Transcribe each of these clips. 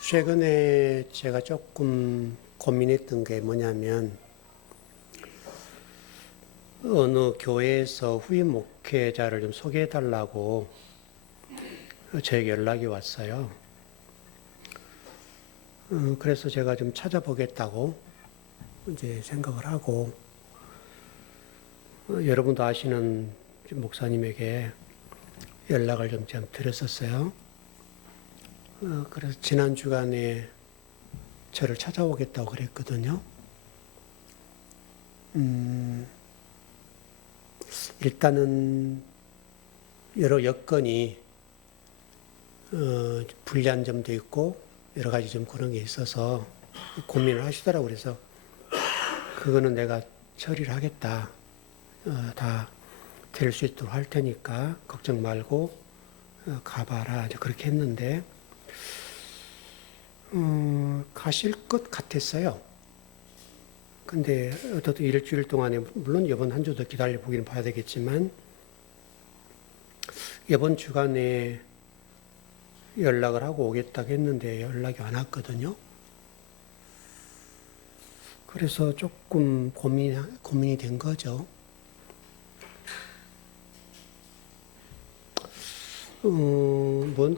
최근에 제가 조금 고민했던 게 뭐냐면, 어느 교회에서 후임 목회자를 좀 소개해 달라고 저에게 연락이 왔어요. 그래서 제가 좀 찾아보겠다고 이제 생각을 하고, 여러분도 아시는 목사님에게 연락을 좀 드렸었어요. 그래서 지난 주간에 저를 찾아오겠다고 그랬거든요. 일단은 여러 여건이 불리한 점도 있고 여러 가지 좀 그런 게 있어서 고민을 하시더라고요. 그래서 그거는 내가 처리를 하겠다. 다 될 수 있도록 할 테니까 걱정 말고 가봐라. 이제 그렇게 했는데 가실 것 같았어요. 근데 어떻든 일주일 동안에 물론 이번 한 주도 기다려 보기는 봐야 되겠지만 이번 주간에 연락을 하고 오겠다고 했는데 연락이 안 왔거든요. 그래서 조금 고민이 된 거죠.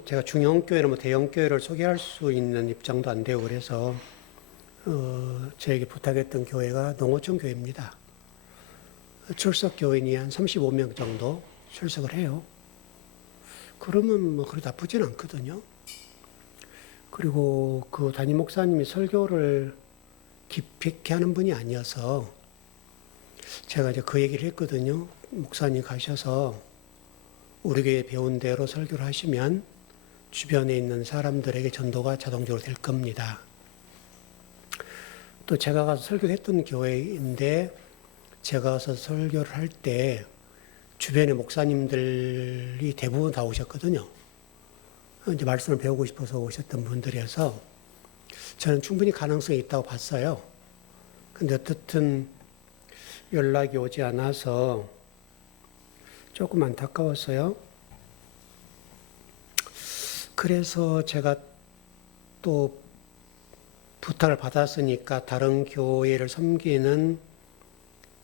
제가 중형 교회나 대형 교회를 소개할 수 있는 입장도 안 되고 그래서 저에게 부탁했던 교회가 농어촌 교회입니다. 출석 교인이 한 35명 정도 출석을 해요. 그러면 뭐 그리 나쁘진 않거든요. 그리고 그 담임 목사님이 설교를 깊이 있게 하는 분이 아니어서 제가 이제 그 얘기를 했거든요. 목사님 가셔서 우리 교회 배운 대로 설교를 하시면 주변에 있는 사람들에게 전도가 자동적으로 될 겁니다. 또 제가 가서 설교했던 교회인데 제가 가서 설교를 할 때 주변의 목사님들이 대부분 다 오셨거든요. 이제 말씀을 배우고 싶어서 오셨던 분들이어서 저는 충분히 가능성이 있다고 봤어요. 근데 어떻든 연락이 오지 않아서 조금 안타까웠어요. 그래서 제가 또 부탁을 받았으니까 다른 교회를 섬기는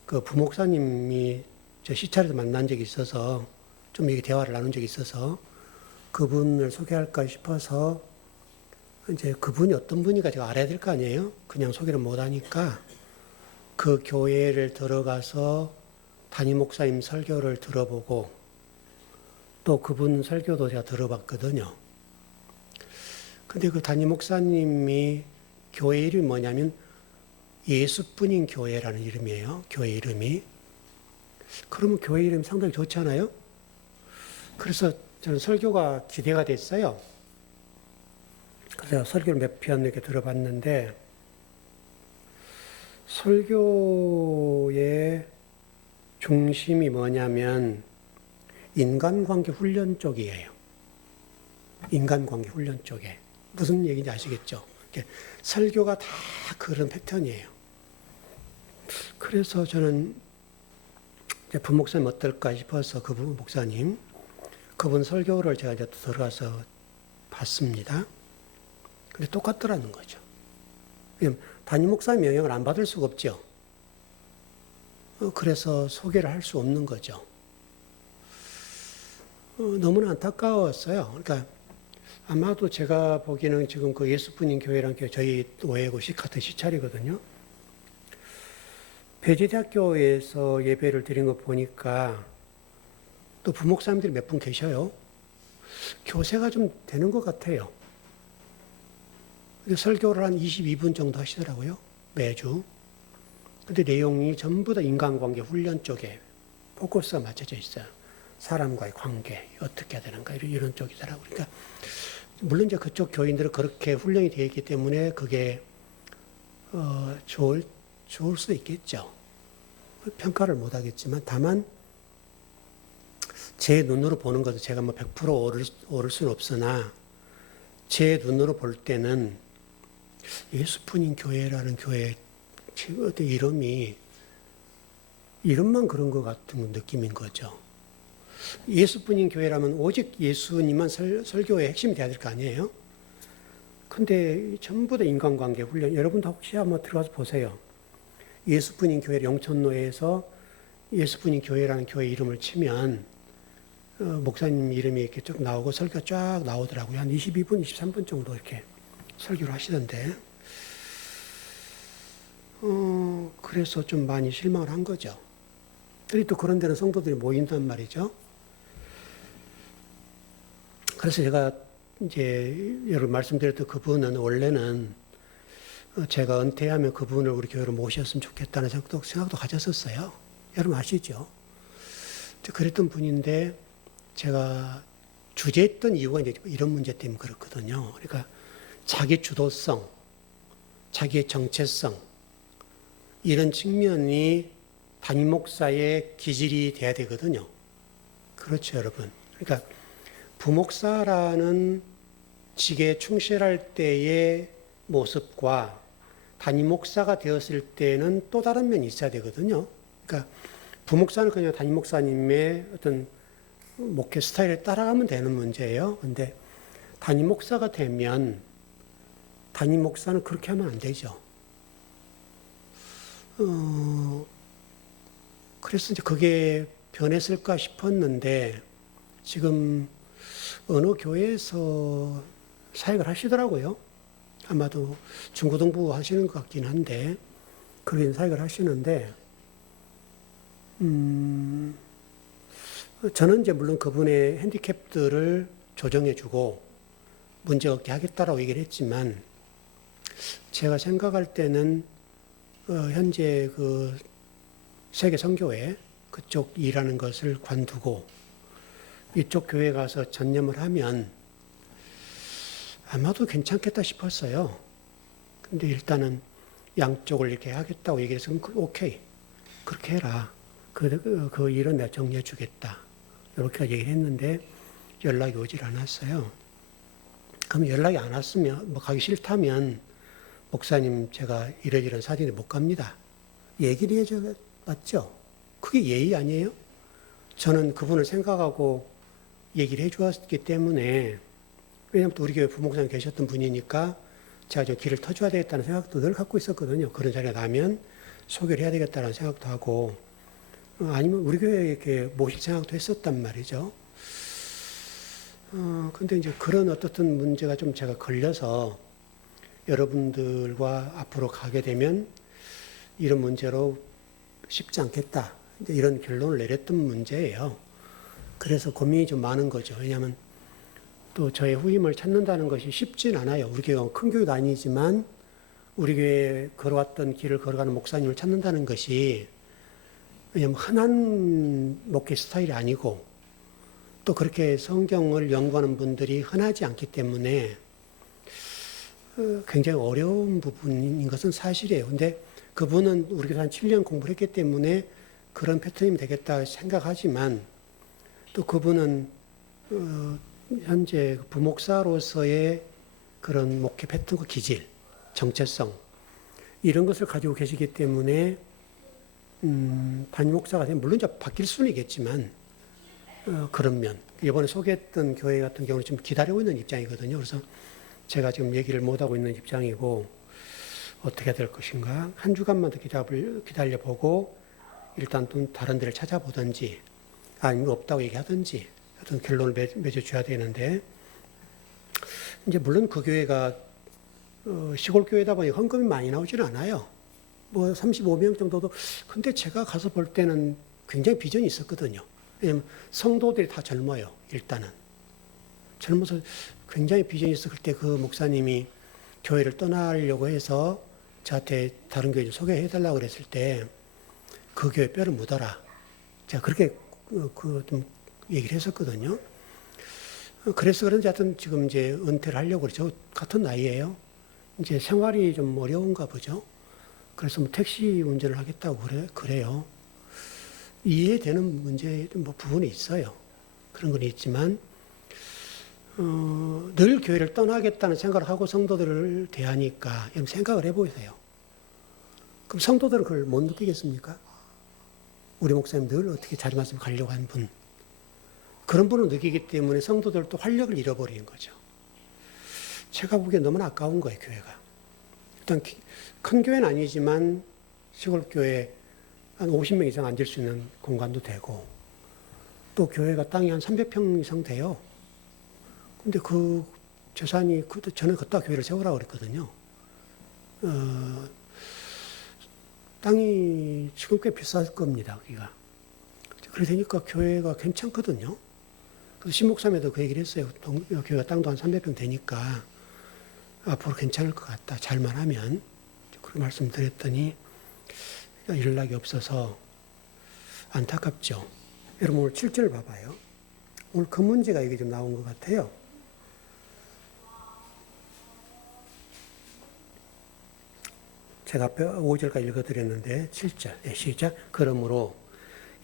그 부목사님이 저 시찰에서 만난 적이 있어서 좀 이렇게 대화를 나눈 적이 있어서 그분을 소개할까 싶어서 이제 그분이 어떤 분인가 제가 알아야 될 거 아니에요? 그냥 소개를 못 하니까 그 교회를 들어가서 담임 목사님 설교를 들어보고 또 그분 설교도 제가 들어봤거든요. 근데 그 담임 목사님이 교회 이름이 뭐냐면 예수뿐인 교회라는 이름이에요. 교회 이름이. 그러면 교회 이름 상당히 좋잖아요. 그래서 저는 설교가 기대가 됐어요. 그래서 설교를 몇 편 이렇게 들어봤는데 설교의 중심이 뭐냐면 인간관계 훈련 쪽이에요. 인간관계 훈련 쪽에. 무슨 얘기인지 아시겠죠? 설교가 다 그런 패턴이에요. 그래서 저는 부목사님 어떨까 싶어서 그분 목사님, 그분 설교를 제가 이제 들어가서 봤습니다. 근데 똑같더라는 거죠. 담임 목사님 영향을 안 받을 수가 없죠. 그래서 소개를 할 수 없는 거죠. 너무나 안타까웠어요. 그러니까 아마도 제가 보기에는 지금 그 예수뿐인 교회라는 교회 저희 오해고 같은 시찰이거든요. 배재대학교에서 예배를 드린 거 보니까 또 부목사님들이 몇 분 계셔요. 교세가 좀 되는 것 같아요. 설교를 한 22분 정도 하시더라고요. 매주. 근데 내용이 전부 다 인간관계 훈련 쪽에 포커스가 맞춰져 있어요. 사람과의 관계, 어떻게 해야 되는가, 이런 쪽이더라고요. 그러니까, 물론 이제 그쪽 교인들은 그렇게 훈련이 되어 있기 때문에 그게, 좋을 수도 있겠죠. 평가를 못 하겠지만, 다만, 제 눈으로 보는 것도 제가 뭐 100% 오를 수는 없으나, 제 눈으로 볼 때는 예수뿐인 교회라는 교회 이름만 그런 것 같은 느낌인 거죠. 예수뿐인 교회라면 오직 예수님만 설교의 핵심이 돼야 될 거 아니에요? 근데 전부 다 인간관계 훈련. 여러분도 혹시 한번 들어가서 보세요. 예수뿐인 교회 영천로에서 예수뿐인 교회라는 교회 이름을 치면 목사님 이름이 이렇게 쭉 나오고 설교가 쫙 나오더라고요. 한 22분, 23분 정도 이렇게 설교를 하시던데. 그래서 좀 많이 실망을 한 거죠. 또 그런 데는 성도들이 모인단 말이죠. 그래서 제가 이제 여러분 말씀드렸던 그분은 원래는 제가 은퇴하면 그분을 우리 교회로 모셨으면 좋겠다는 생각도 가졌었어요. 여러분 아시죠? 그랬던 분인데 제가 주재했던 이유가 이제 이런 문제 때문에 그렇거든요. 그러니까 자기 주도성, 자기의 정체성 이런 측면이 담임 목사의 기질이 돼야 되거든요. 그렇죠, 여러분. 그러니까 부목사라는 직에 충실할 때의 모습과 담임 목사가 되었을 때는 또 다른 면이 있어야 되거든요. 그러니까 부목사는 그냥 담임 목사님의 어떤 목회 스타일에 따라가면 되는 문제예요. 근데 담임 목사가 되면 담임 목사는 그렇게 하면 안 되죠. 그래서 이제 그게 변했을까 싶었는데 지금 어느 교회에서 사역을 하시더라고요. 아마도 중고등부 하시는 것 같긴 한데 그런 사역을 하시는데 저는 이제 물론 그분의 핸디캡들을 조정해주고 문제 없게 하겠다라고 얘기를 했지만 제가 생각할 때는 현재 그 세계 선교회 그쪽 일하는 것을 관두고 이쪽 교회 가서 전념을 하면 아마도 괜찮겠다 싶었어요. 근데 일단은 양쪽을 이렇게 하겠다고 얘기해서 오케이 그렇게 해라. 그 일은 내가 정리해 주겠다. 이렇게 얘기를 했는데 연락이 오질 않았어요. 그럼 연락이 안 왔으면 뭐 가기 싫다면 목사님 제가 이러이러한 사진에 못 갑니다. 얘기를 해줘 맞죠? 그게 예의 아니에요? 저는 그분을 생각하고 얘기를 해주었기 때문에 왜냐하면 또 우리 교회 부목사님 계셨던 분이니까 제가 저 길을 터줘야 되겠다는 생각도 늘 갖고 있었거든요. 그런 자리가 나면 소개를 해야 되겠다는 생각도 하고 아니면 우리 교회에 이렇게 모실 생각도 했었단 말이죠. 근데 이제 그런 어떻든 문제가 좀 제가 걸려서 여러분들과 앞으로 가게 되면 이런 문제로 쉽지 않겠다. 이제 이런 결론을 내렸던 문제예요. 그래서 고민이 좀 많은 거죠. 왜냐하면 또 저의 후임을 찾는다는 것이 쉽진 않아요. 우리 교회가 큰 교회도 아니지만 우리 교회에 걸어왔던 길을 걸어가는 목사님을 찾는다는 것이 왜냐하면 흔한 목회 스타일이 아니고 또 그렇게 성경을 연구하는 분들이 흔하지 않기 때문에 굉장히 어려운 부분인 것은 사실이에요. 근데 그분은 우리 교회 한 7년 공부를 했기 때문에 그런 패턴이면 되겠다 생각하지만 또 그분은 현재 부목사로서의 그런 목회 패턴과 기질, 정체성 이런 것을 가지고 계시기 때문에 담임 목사가 되면 물론 이제 바뀔 수는 있겠지만 그런 면 이번에 소개했던 교회 같은 경우는 지금 기다리고 있는 입장이거든요. 그래서 제가 지금 얘기를 못하고 있는 입장이고 어떻게 될 것인가 한 주간만 더 기다려보고 일단 또 다른 데를 찾아보든지 아니면 없다고 얘기하든지 어떤 결론을 맺어줘야 되는데 이제 물론 그 교회가 시골 교회다 보니 헌금이 많이 나오지는 않아요. 뭐 35명 정도도 근데 제가 가서 볼 때는 굉장히 비전이 있었거든요. 왜냐면 성도들이 다 젊어요. 일단은 젊어서 굉장히 비전이 있었을 때 그 목사님이 교회를 떠나려고 해서 저한테 다른 교회 좀 소개해달라고 그랬을 때 그 교회 뼈를 묻어라. 제가 그렇게 좀 얘기를 했었거든요. 그래서 그런지 하여튼 지금 이제 은퇴를 하려고 그러죠. 같은 나이에요. 이제 생활이 좀 어려운가 보죠. 그래서 뭐 택시 운전을 하겠다고 그래요. 이해되는 문제 뭐 부분이 있어요. 그런 건 있지만 늘 교회를 떠나겠다는 생각을 하고 성도들을 대하니까 여러분 생각을 해보세요. 그럼 성도들은 그걸 못 느끼겠습니까? 우리 목사님 늘 어떻게 자리 말씀 가려고 한 분. 그런 분을 느끼기 때문에 성도들도 활력을 잃어버리는 거죠. 제가 보기엔 너무나 아까운 거예요, 교회가. 일단 큰 교회는 아니지만 시골 교회 한 50명 이상 앉을 수 있는 공간도 되고, 또 교회가 땅이 한 300평 이상 돼요. 근데 그 재산이, 저는 그따 교회를 세우라고 그랬거든요. 땅이 지금 꽤 비쌀 겁니다, 여기가. 그러니까 교회가 괜찮거든요. 그래서 신목사님도 그 얘기를 했어요. 교회가 땅도 한 300평 되니까 앞으로 괜찮을 것 같다. 잘만 하면. 그런 말씀 드렸더니 연락이 없어서 안타깝죠. 여러분 오늘 7절 봐봐요. 오늘 그 문제가 이게 좀 나온 것 같아요. 제가 앞에 5절까지 읽어드렸는데 7절 시작. 그러므로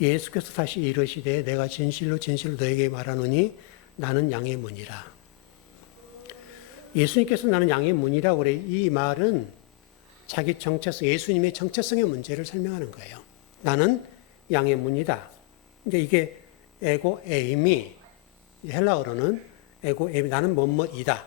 예수께서 다시 이르시되 내가 진실로 진실로 너에게 말하노니 나는 양의 문이라. 예수님께서 나는 양의 문이라고 그래. 이 말은 자기 정체성, 예수님의 정체성의 문제를 설명하는 거예요. 나는 양의 문이다. 이제 이게 에고 에임이, 헬라어로는 에고 에임, 나는 뭐뭐이다.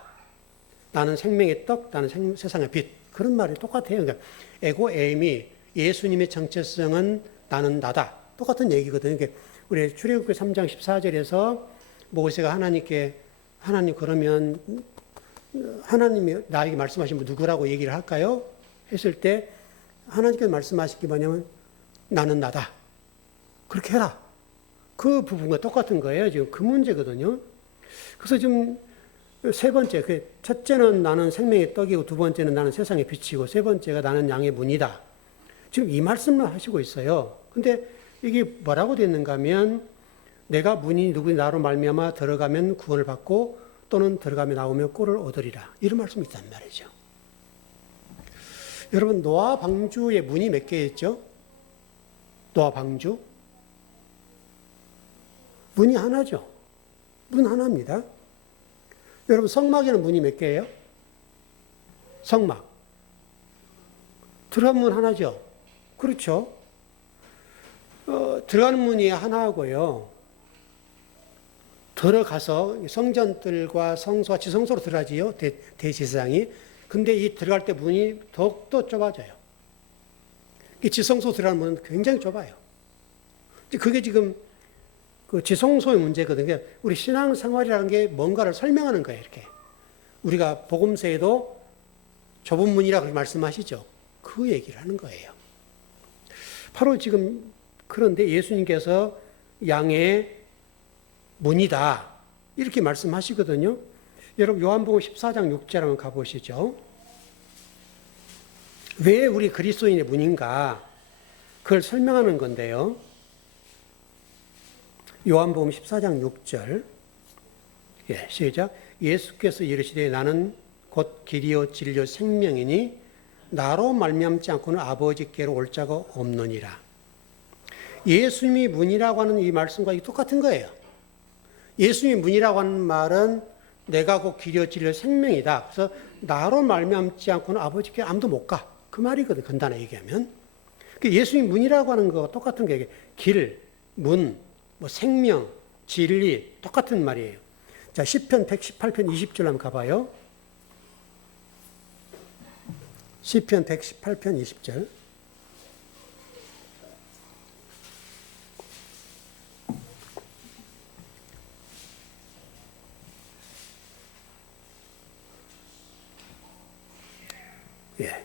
나는 생명의 떡, 나는 세상의 빛. 그런 말이 똑같아요. 그러니까 에고 에임이 예수님의 정체성은 나는 나다. 똑같은 얘기거든요. 그러니까 우리 출애굽기 3장 14절에서 모세가 하나님 그러면 하나님이 나에게 말씀하신 분 누구라고 얘기를 할까요? 했을 때 하나님께서 말씀하신 게 뭐냐면 나는 나다. 그렇게 해라. 그 부분과 똑같은 거예요. 지금 그 문제거든요. 그래서 지금 세 번째, 첫째는 나는 생명의 떡이고 두 번째는 나는 세상의 빛이고 세 번째가 나는 양의 문이다. 지금 이 말씀을 하시고 있어요. 근데 이게 뭐라고 됐는가 하면 내가 문이 누구니 나로 말미암아 들어가면 구원을 받고 또는 들어가며 나오며 꼴을 얻으리라. 이런 말씀이 있단 말이죠. 여러분 노아 방주의 문이 몇 개였죠? 노아 방주? 문이 하나죠. 문 하나입니다. 여러분 성막에는 문이 몇 개예요? 성막. 들어가는 문 하나죠. 그렇죠. 들어가는 문이 하나고요. 들어가서 성전들과 성소와 지성소로 들어가지요. 대제사장이. 근데 이 들어갈 때 문이 더욱더 좁아져요. 이 지성소 들어가는 문은 굉장히 좁아요. 그게 지금 그 지성소의 문제거든요. 우리 신앙생활이라는 게 뭔가를 설명하는 거예요. 이렇게 우리가 복음서에도 좁은 문이라고 말씀하시죠. 그 얘기를 하는 거예요. 바로 지금 그런데 예수님께서 양의 문이다 이렇게 말씀하시거든요. 여러분 요한복음 14장 6절 한번 가보시죠. 왜 우리 그리스도인의 문인가 그걸 설명하는 건데요. 요한복음 14장 6절 시작. 예수께서 이르시되 나는 곧 길이요 진리요 생명이니 나로 말미암지 않고는 아버지께로 올 자가 없느니라. 예수님이 문이라고 하는 이 말씀과 똑같은 거예요. 예수님이 문이라고 하는 말은 내가 곧 길이요 진리요 생명이다. 그래서 나로 말미암지 않고는 아버지께 아무도 못 가. 그 말이거든. 간단하게 얘기하면. 예수님이 문이라고 하는 거와 똑같은 게 길, 문, 뭐 생명, 진리 똑같은 말이에요. 자, 시편 118편 20절 한번 가봐요. 시편 118편 20절.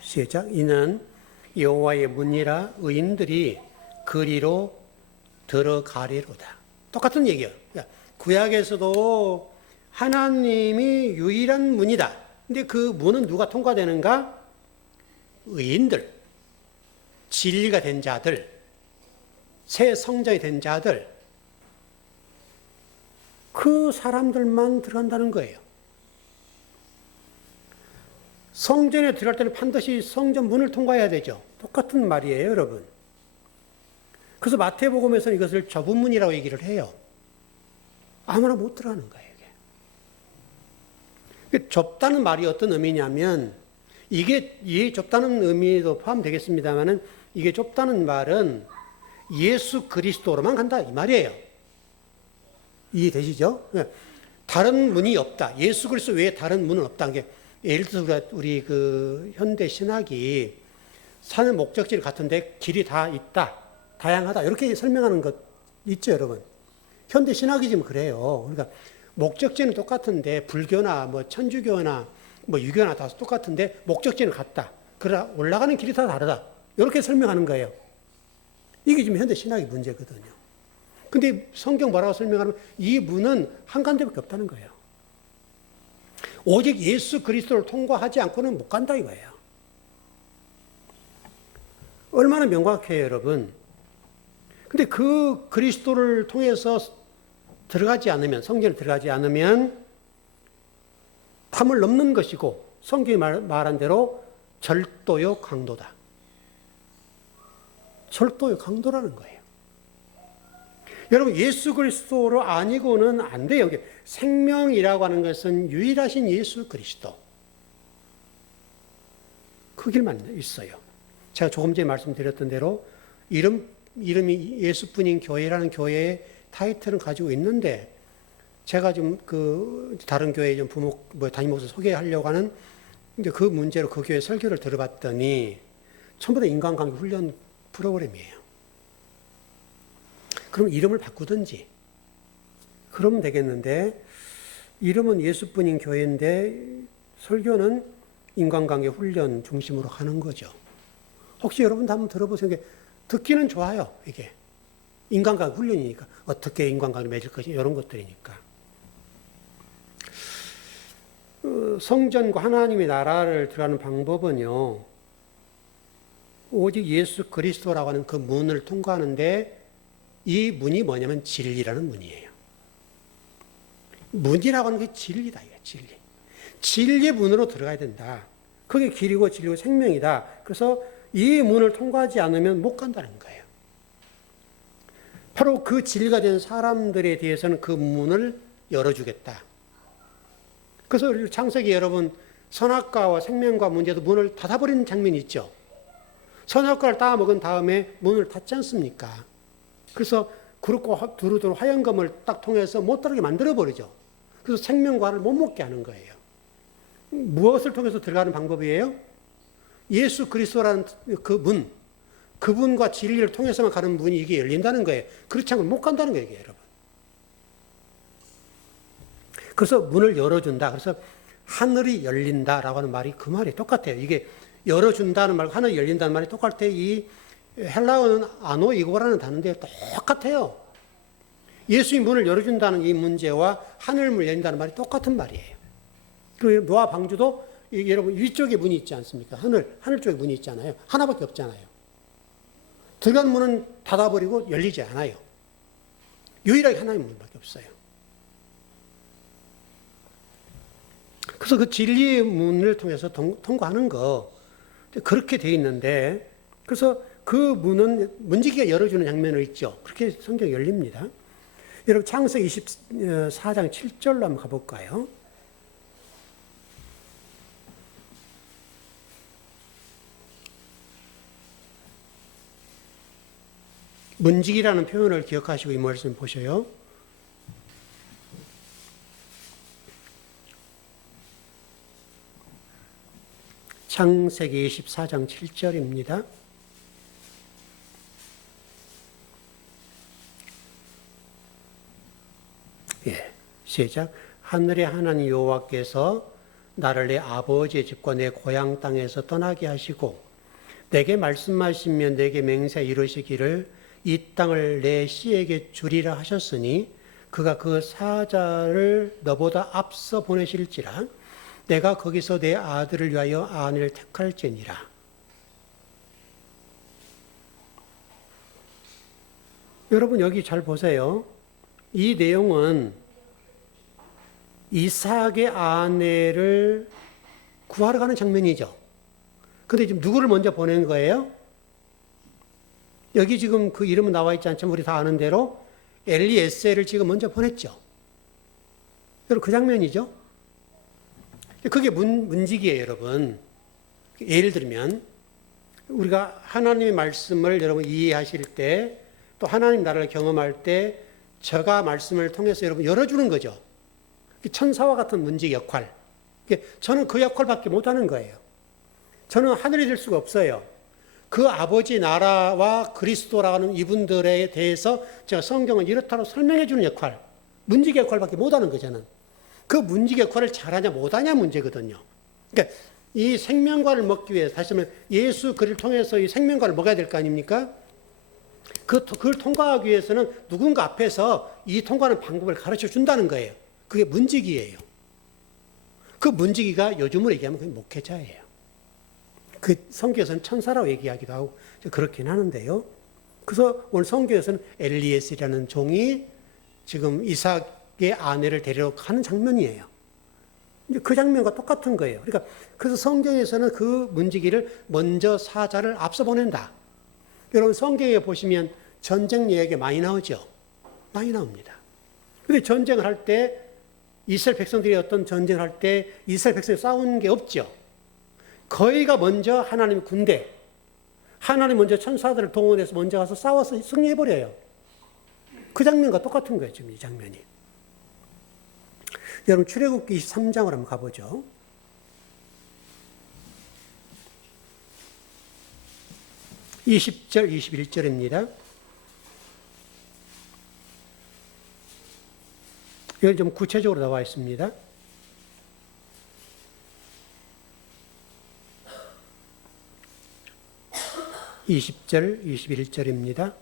시작. 이는 여호와의 문이라 의인들이 그리로 들어가리로다. 똑같은 얘기예요. 구약에서도 하나님이 유일한 문이다. 근데 그 문은 누가 통과되는가? 의인들, 진리가 된 자들, 새 성전이 된 자들, 그 사람들만 들어간다는 거예요. 성전에 들어갈 때는 반드시 성전 문을 통과해야 되죠. 똑같은 말이에요, 여러분. 그래서 마태복음에서는 이것을 좁은 문이라고 얘기를 해요. 아무나 못 들어가는 거예요, 이게. 좁다는 말이 어떤 의미냐면, 이게 좁다는 의미도 포함되겠습니다만은, 이게 좁다는 말은 예수 그리스도로만 간다, 이 말이에요. 이해되시죠? 다른 문이 없다. 예수 그리스도 외에 다른 문은 없다. 게 예를 들어서 우리 그 현대 신학이 사는 목적지를 같은데 길이 다 있다, 다양하다 이렇게 설명하는 것 있죠, 여러분. 현대 신학이 지금 그래요. 그러니까 목적지는 똑같은데 불교나 뭐 천주교나 뭐 유교나 다 똑같은데 목적지는 같다. 그러나 올라가는 길이 다 다르다. 이렇게 설명하는 거예요. 이게 지금 현대 신학의 문제거든요. 근데 성경 뭐라고 설명하면 이 문은 한 간데밖에 없다는 거예요. 오직 예수 그리스도를 통과하지 않고는 못 간다 이거예요. 얼마나 명확해요, 여러분. 근데 그 그리스도를 통해서 들어가지 않으면, 성전에 들어가지 않으면 탐을 넘는 것이고 성경이 말한 대로 절도요 강도다. 절도요 강도라는 거예요. 여러분 예수 그리스도로 아니고는 안 돼요. 생명이라고 하는 것은 유일하신 예수 그리스도. 그 길만 있어요. 제가 조금 전에 말씀드렸던 대로 이름이 예수뿐인 교회라는 교회의 타이틀은 가지고 있는데 제가 좀 그 다른 교회 좀 담임 목사 소개하려고 하는 이제 그 문제로 그 교회 설교를 들어봤더니 전부 다 인간관계 훈련 프로그램이에요. 그럼 이름을 바꾸든지 그러면 되겠는데 이름은 예수뿐인 교회인데 설교는 인간관계 훈련 중심으로 하는 거죠. 혹시 여러분도 한번 들어보세요. 듣기는 좋아요. 이게 인간관계 훈련이니까 어떻게 인간관계 맺을 것이 이런 것들이니까. 성전과 하나님의 나라를 들어가는 방법은요. 오직 예수 그리스도라고 하는 그 문을 통과하는데 이 문이 뭐냐면 진리라는 문이에요. 문이라고 하는 게 진리다. 이게 진리. 진리의 문으로 들어가야 된다. 그게 길이고 진리고 생명이다. 그래서 이 문을 통과하지 않으면 못 간다는 거예요. 바로 그 진리가 된 사람들에 대해서는 그 문을 열어주겠다. 그래서 창세기 여러분 선악과와 생명과 문제도 문을 닫아버리는 장면이 있죠. 선악과를 따먹은 다음에 문을 닫지 않습니까? 그래서 그릇과 두루두루 화영검을 딱 통해서 못 들어가게 만들어버리죠. 그래서 생명과를 못 먹게 하는 거예요. 무엇을 통해서 들어가는 방법이에요? 예수 그리스도라는 그 문, 그분과 진리를 통해서만 가는 문이 이게 열린다는 거예요. 그렇지 않으면 못 간다는 거예요, 여러분. 그래서 문을 열어준다. 그래서 하늘이 열린다라고 하는 말이 그 말이 똑같아요. 이게 열어준다는 말과 하늘이 열린다는 말이 똑같아요. 이 헬라어는 아노이고라는 단어인데 똑같아요. 예수의 문을 열어준다는 이 문제와 하늘문을 열린다는 말이 똑같은 말이에요. 그리고 노아 방주도 여러분 위쪽에 문이 있지 않습니까? 하늘 쪽에 문이 있잖아요. 하나밖에 없잖아요. 들어간 문은 닫아버리고 열리지 않아요. 유일하게 하나의 문밖에 없어요. 그래서 그 진리의 문을 통해서 통과하는 거 그렇게 돼 있는데 그래서 그 문은 문지기가 열어주는 장면이 있죠. 그렇게 성경이 열립니다. 여러분 창세기 24장 7절로 한번 가볼까요? 문지기라는 표현을 기억하시고 이 말씀 보셔요. 창세기 24장 7절입니다. 예, 시작. 하늘의 하나님 여호와께서 나를 내 아버지의 집과 내 고향 땅에서 떠나게 하시고 내게 말씀하시며 내게 맹세 이루시기를 이 땅을 내 씨에게 주리라 하셨으니 그가 그 사자를 너보다 앞서 보내실지라 내가 거기서 내 아들을 위하여 아내를 택할지니라. 여러분 여기 잘 보세요. 이 내용은 이삭의 아내를 구하러 가는 장면이죠. 근데 지금 누구를 먼저 보낸 거예요? 여기 지금 그 이름은 나와 있지 않지만 우리 다 아는 대로 엘리에셀을 지금 먼저 보냈죠. 여러분 그 장면이죠. 그게 문지기예요, 여러분. 예를 들면 우리가 하나님의 말씀을 여러분 이해하실 때 또 하나님 나라를 경험할 때 저가 말씀을 통해서 여러분 열어주는 거죠. 천사와 같은 문지기 역할. 저는 그 역할밖에 못하는 거예요. 저는 하늘이 될 수가 없어요. 그 아버지 나라와 그리스도라는 이분들에 대해서 제가 성경을 이렇다고 설명해 주는 역할, 문지기 역할밖에 못하는 거죠. 저는. 그 문지기 역할을 잘하냐 못하냐 문제거든요. 그러니까 이 생명과를 먹기 위해 다시 말하면 예수 그를 통해서 이 생명과를 먹어야 될 거 아닙니까? 그걸 통과하기 위해서는 누군가 앞에서 이 통과하는 방법을 가르쳐 준다는 거예요. 그게 문지기예요. 그 문지기가 요즘으로 얘기하면 그게 목회자예요. 그 성경에서는 천사라고 얘기하기도 하고 그렇긴 하는데요. 그래서 오늘 성경에서는 엘리에셀이라는 종이 지금 이삭의 아내를 데리러 가는 장면이에요. 그 장면과 똑같은 거예요. 그러니까 그래서 성경에서는 그 문지기를 먼저 사자를 앞서 보낸다. 여러분 성경에 보시면 전쟁 이야기 많이 나오죠. 많이 나옵니다. 그런데 전쟁을 할 때 이스라엘 백성들이 어떤 전쟁을 할 때 이스라엘 백성이 싸우는 게 없죠. 거의가 먼저 하나님의 군대, 하나님 먼저 천사들을 동원해서 먼저 가서 싸워서 승리해버려요. 그 장면과 똑같은 거예요. 지금 이 장면이. 여러분 출애굽기 23장을 한번 가보죠. 20절, 21절입니다. 여기 좀 구체적으로 나와 있습니다. (20절) (21절입니다)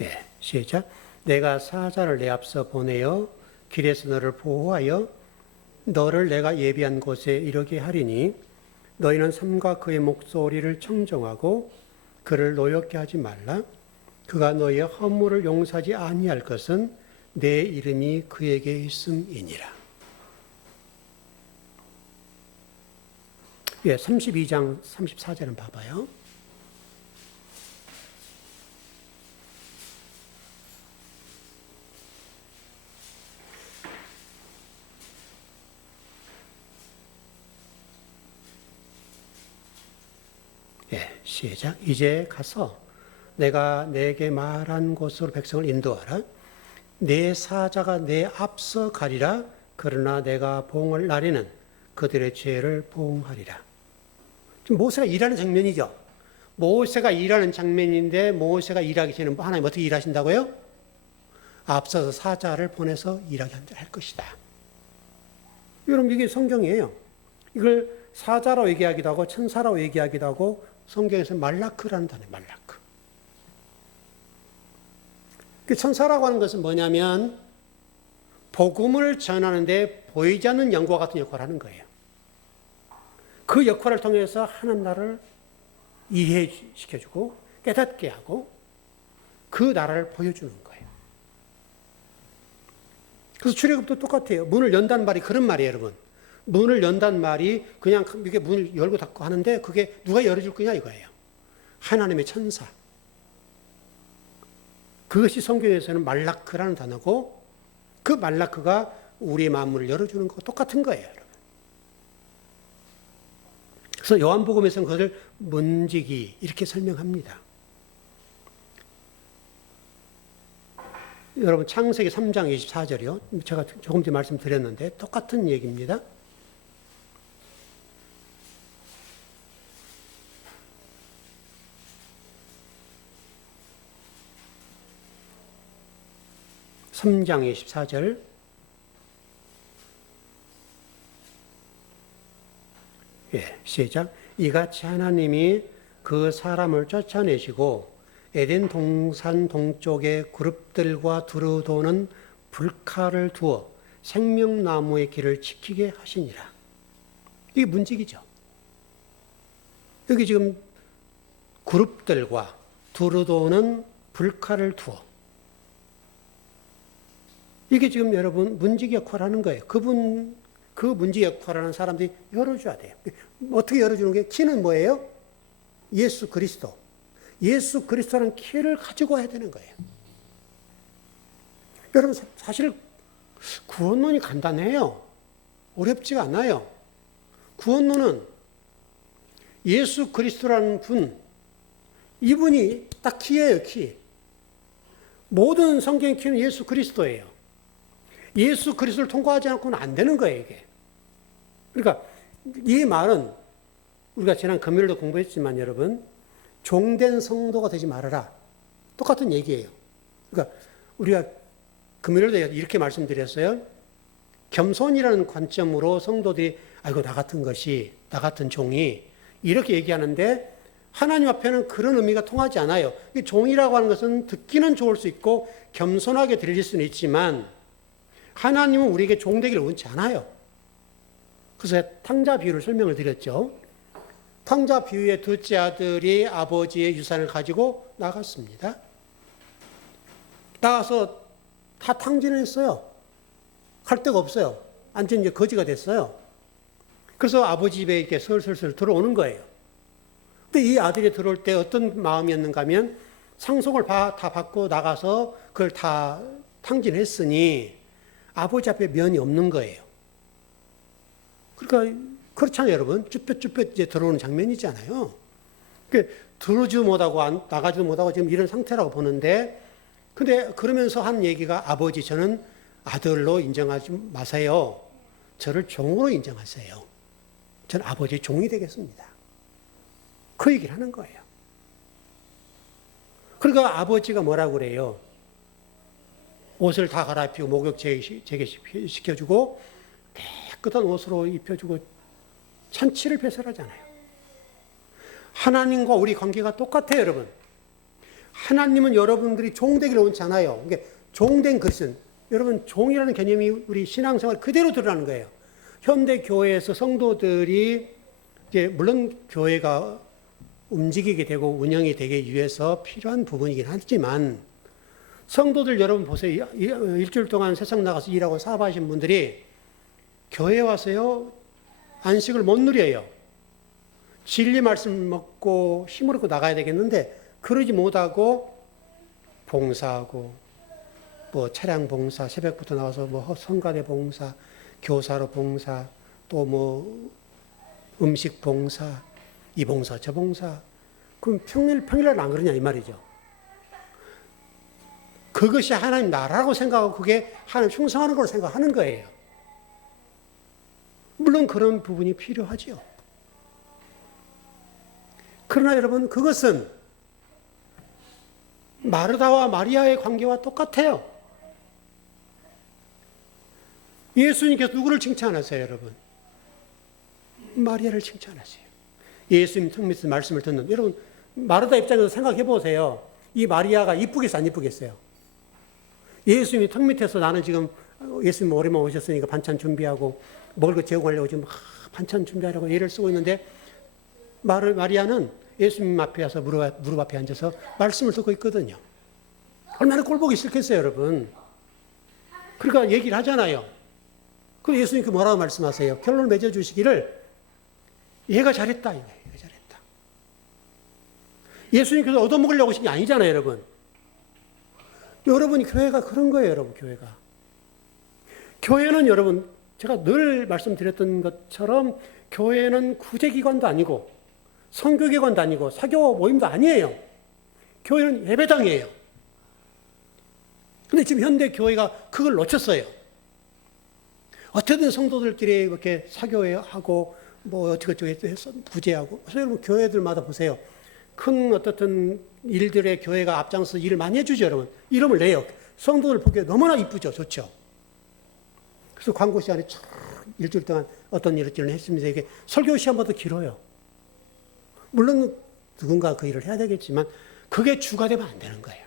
예, 시작. 내가 사자를 내 앞서 보내어 길에서 너를 보호하여 너를 내가 예비한 곳에 이르게 하리니 너희는 삼가 그의 목소리를 청정하고 그를 노엽게 하지 말라. 그가 너희의 허물을 용서하지 아니할 것은 내 이름이 그에게 있음이니라. 예, 32장 34절은 봐봐요. 예, 시작. 이제 가서 내가 내게 말한 곳으로 백성을 인도하라. 내 사자가 내 앞서 가리라. 그러나 내가 보응할 날에는 그들의 죄를 보응하리라. 지금 모세가 일하는 장면이죠. 모세가 일하는 장면인데 모세가 일하기 전에 하나님 어떻게 일하신다고요? 앞서서 사자를 보내서 일하게 할 것이다. 여러분 이게 성경이에요. 이걸 사자라고 얘기하기도 하고 천사라고 얘기하기도 하고 성경에서 말라크라는 단어예요. 말라크. 천사라고 하는 것은 뭐냐면 복음을 전하는데 보이지 않는 영과 같은 역할을 하는 거예요. 그 역할을 통해서 하나님 나라를 이해시켜주고 깨닫게 하고 그 나라를 보여주는 거예요. 그래서 출애굽도 똑같아요. 문을 연다는 말이 그런 말이에요, 여러분. 문을 연다는 말이 그냥 이게 문을 열고 닫고 하는데 그게 누가 열어줄 거냐 이거예요. 하나님의 천사. 그것이 성경에서는 말라크라는 단어고 그 말라크가 우리의 마음을 열어주는 것과 똑같은 거예요. 여러분. 그래서 요한복음에서는 그것을 문지기 이렇게 설명합니다. 여러분 창세기 3장 24절이요. 제가 조금 전에 말씀드렸는데 똑같은 얘기입니다. (3장 24절) 예, 시작. 이같이 하나님이 그 사람을 쫓아내시고 에덴 동산 동쪽에 그룹들과 두루 도는 불칼을 두어 생명나무의 길을 지키게 하시니라. 이게 문지기죠. 여기 지금 그룹들과 두루 도는 불칼을 두어 이게 지금 여러분 문지기 역할을 하는 거예요. 그 문지기 역할을 하는 사람들이 열어줘야 돼요. 어떻게 열어주는 게 키는 뭐예요? 예수 그리스도. 예수 그리스도라는 키를 가지고 와야 되는 거예요. 여러분 사실 구원론이 간단해요. 어렵지가 않아요. 구원론은 예수 그리스도라는 분, 이분이 딱 키예요, 키. 모든 성경의 키는 예수 그리스도예요. 예수 그리스도를 통과하지 않고는 안 되는 거예요, 이게. 그러니까 이 말은 우리가 지난 금요일도 공부했지만 여러분, 종된 성도가 되지 말아라. 똑같은 얘기예요. 그러니까 우리가 금요일도 이렇게 말씀드렸어요. 겸손이라는 관점으로 성도들이 아이고 나 같은 것이, 나 같은 종이 이렇게 얘기하는데 하나님 앞에는 그런 의미가 통하지 않아요. 종이라고 하는 것은 듣기는 좋을 수 있고 겸손하게 들릴 수는 있지만 하나님은 우리에게 종되기를 원치 않아요. 그래서 탕자 비유를 설명을 드렸죠. 탕자 비유의 둘째 아들이 아버지의 유산을 가지고 나갔습니다. 나가서 다 탕진을 했어요. 할 데가 없어요. 완전 이제 거지가 됐어요. 그래서 아버지 집에 이렇게 슬슬 들어오는 거예요. 근데 이 아들이 들어올 때 어떤 마음이었는가 하면 상속을 다 받고 나가서 그걸 다 탕진했으니 아버지 앞에 면이 없는 거예요. 그러니까 그렇잖아요, 여러분. 쭈뼛쭈뼛 이제 들어오는 장면이잖아요. 그러니까 들어오지도 못하고 나가지도 못하고 지금 이런 상태라고 보는데, 근데 그러면서 한 얘기가 아버지 저는 아들로 인정하지 마세요. 저를 종으로 인정하세요. 저는 아버지의 종이 되겠습니다. 그 얘기를 하는 거예요. 그러니까 아버지가 뭐라고 그래요? 옷을 다 갈아입히고 목욕 재개시켜주고 깨끗한 옷으로 입혀주고 잔치를 배설하잖아요. 하나님과 우리 관계가 똑같아요, 여러분. 하나님은 여러분들이 종되기를 원치 않아요. 그러니까 종된 그리스도는 여러분 종이라는 개념이 우리 신앙생활 그대로 드러나는 거예요. 현대 교회에서 성도들이 이제 물론 교회가 움직이게 되고 운영이 되기 위해서 필요한 부분이긴 하지만 성도들 여러분 보세요. 일주일 동안 세상 나가서 일하고 사업하신 분들이 교회에 와서요 안식을 못 누려요. 진리 말씀 먹고 힘을 얻고 나가야 되겠는데 그러지 못하고 봉사하고 뭐 차량 봉사 새벽부터 나와서 뭐 성가대 봉사, 교사로 봉사, 또 뭐 음식 봉사, 이 봉사 저 봉사. 그럼 평일날 안 그러냐 이 말이죠. 그것이 하나님 나라라고 생각하고 그게 하나님 충성하는 걸로 생각하는 거예요. 물론 그런 부분이 필요하지요. 그러나 여러분 그것은 마르다와 마리아의 관계와 똑같아요. 예수님께서 누구를 칭찬하세요, 여러분? 마리아를 칭찬하세요. 예수님 턱밑에서 말씀을 듣는 여러분 마르다 입장에서 생각해 보세요. 이 마리아가 이쁘겠어요, 안 이쁘겠어요? 예수님이 턱밑에서 나는 지금 예수님 오랜만에 오셨으니까 반찬 준비하고 먹을 거 제공하려고 지금 반찬 준비하려고 애를 쓰고 있는데 마리아는 예수님 앞에 와서 무릎 앞에 앉아서 말씀을 듣고 있거든요. 얼마나 꼴보기 싫겠어요, 여러분. 그러니까 얘기를 하잖아요. 그럼 예수님께 뭐라고 말씀하세요? 결론을 맺어주시기를 얘가 잘했다. 얘가 잘했다. 예수님께서 얻어먹으려고 하신 게 아니잖아요, 여러분. 여러분이 교회가 그런 거예요, 여러분, 교회가. 교회는 여러분, 제가 늘 말씀드렸던 것처럼 교회는 구제기관도 아니고 선교기관도 아니고 사교 모임도 아니에요. 교회는 예배당이에요. 근데 지금 현대 교회가 그걸 놓쳤어요. 어쨌든 성도들끼리 이렇게 사교하고 뭐 어쩌고저쩌고 해서 구제하고. 그래서 여러분 교회들마다 보세요. 큰 어떻든 일들의 교회가 앞장서 일을 많이 해주죠, 여러분. 이름을 내요. 성도들 보기에 너무나 이쁘죠, 좋죠. 그래서 광고 시간에 참 일주일 동안 어떤 일을 했으면서 이게 설교 시간보다 길어요. 물론 누군가 그 일을 해야 되겠지만 그게 주가 되면 안 되는 거예요.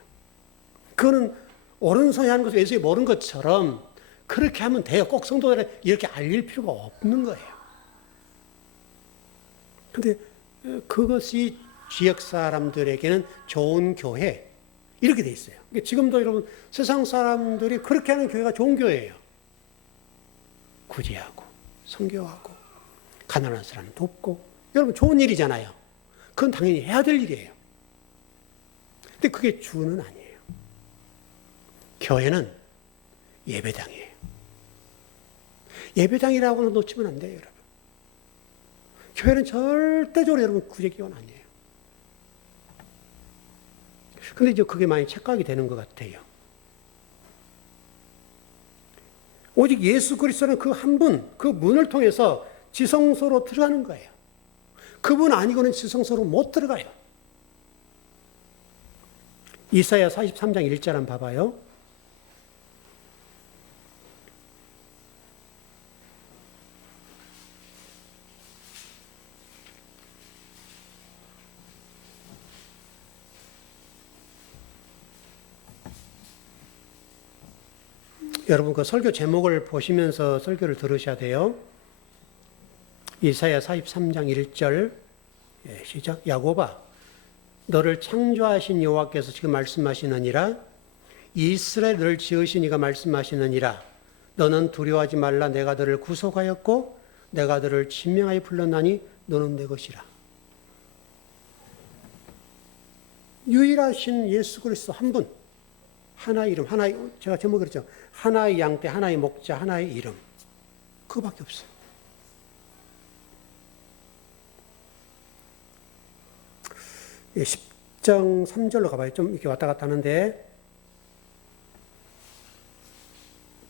그거는 오른손이 하는 것을 왼손이 모르는 것처럼 그렇게 하면 돼요. 꼭 성도들에 이렇게 알릴 필요가 없는 거예요. 근데 그것이 지역 사람들에게는 좋은 교회 이렇게 돼 있어요. 지금도 여러분 세상 사람들이 그렇게 하는 교회가 좋은 교회예요. 구제하고 선교하고 가난한 사람 돕고 여러분 좋은 일이잖아요. 그건 당연히 해야 될 일이에요. 근데 그게 주는 아니에요. 교회는 예배당이에요. 예배당이라고는 놓치면 안 돼요, 여러분. 교회는 절대적으로 여러분 구제기관 아니에요. 근데 이제 그게 많이 착각이 되는 것 같아요. 오직 예수 그리스도는 그 한 분, 그 문을 통해서 지성소로 들어가는 거예요. 그분 아니고는 지성소로 못 들어가요. 이사야 43장 1절 한번 봐봐요. 여러분 그 설교 제목을 보시면서 설교를 들으셔야 돼요. 이사야 43장 1절 시작. 야곱아 너를 창조하신 여호와께서 지금 말씀하시느니라. 이스라엘을 지으신 이가 말씀하시느니라. 너는 두려워하지 말라. 내가 너를 구속하였고 내가 너를 진명하여 불렀나니 너는 내 것이라. 유일하신 예수 그리스도 한 분, 하나의 이름, 하나의, 제가 제목 그랬죠. 하나의 양떼, 하나의 목자, 하나의 이름. 그거밖에 없어요. 예, 10장 3절로 가봐요. 좀 이렇게 왔다 갔다 하는데,